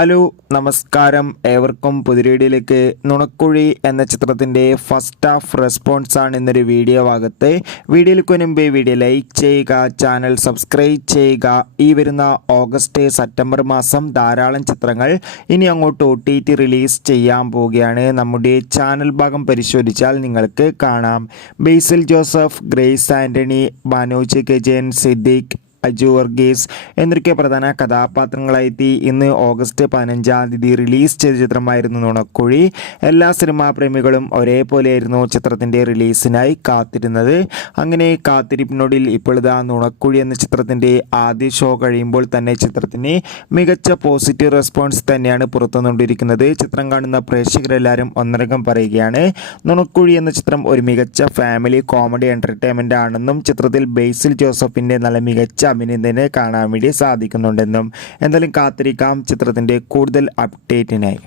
Hello നമസ്കാരം, ഏവർക്കും പുതിരീഡിയിലേക്ക്. നുണക്കുഴി എന്ന ചിത്രത്തിൻ്റെ ഫസ്റ്റ് ഹാഫ് റെസ്പോൺസാണ് ഇന്നൊരു വീഡിയോ ഭാഗത്ത്. വീഡിയോയിലേക്ക് മുൻപ് വീഡിയോ ലൈക്ക് ചെയ്യുക, ചാനൽ സബ്സ്ക്രൈബ് ചെയ്യുക. ഈ വരുന്ന ഓഗസ്റ്റ് സെപ്റ്റംബർ മാസം ധാരാളം ചിത്രങ്ങൾ ഇനി അങ്ങോട്ട് OTT റിലീസ് ചെയ്യാൻ പോവുകയാണ്. നമ്മുടെ ചാനൽ ഭാഗം പരിശോധിച്ചാൽ നിങ്ങൾക്ക് കാണാം. ബേസിൽ ജോസഫ്, ഗ്രേസ് ആൻ്റണി, മനോജ് കെജൻ, സിദ്ദിഖ്, അജു വർഗീസ് എന്നൊക്കെ പ്രധാന കഥാപാത്രങ്ങളായി ഇന്ന് ഓഗസ്റ്റ് 15 റിലീസ് ചെയ്ത ചിത്രമായിരുന്നു നുണക്കുഴി. എല്ലാ സിനിമാ പ്രേമികളും ഒരേപോലെയായിരുന്നു ചിത്രത്തിൻ്റെ റിലീസിനായി കാത്തിരുന്നത്. അങ്ങനെ കാത്തിരിപ്പിനൊടിയിൽ ഇപ്പോഴിതാ നുണക്കുഴി എന്ന ചിത്രത്തിൻ്റെ ആദ്യ ഷോ കഴിയുമ്പോൾ തന്നെ ചിത്രത്തിന് മികച്ച പോസിറ്റീവ് റെസ്പോൺസ് തന്നെയാണ് പുറത്തുനിന്നുകൊണ്ടിരിക്കുന്നത്. ചിത്രം കാണുന്ന പ്രേക്ഷകരെല്ലാവരും ഒന്നടങ്കം പറയുകയാണ് നുണക്കുഴി എന്ന ചിത്രം ഒരു മികച്ച ഫാമിലി കോമഡി എൻ്റർടൈൻമെൻ്റ് ആണെന്നും ചിത്രത്തിൽ ബേസിൽ ജോസഫിൻ്റെ നല്ല മികച്ച അഭിനന്ദനെ കാണാൻ വേണ്ടി സാധിക്കുന്നുണ്ടെന്നും. എന്തായാലും കാത്തിരിക്കാം ചിത്രത്തിൻ്റെ കൂടുതൽ അപ്ഡേറ്റിനായി.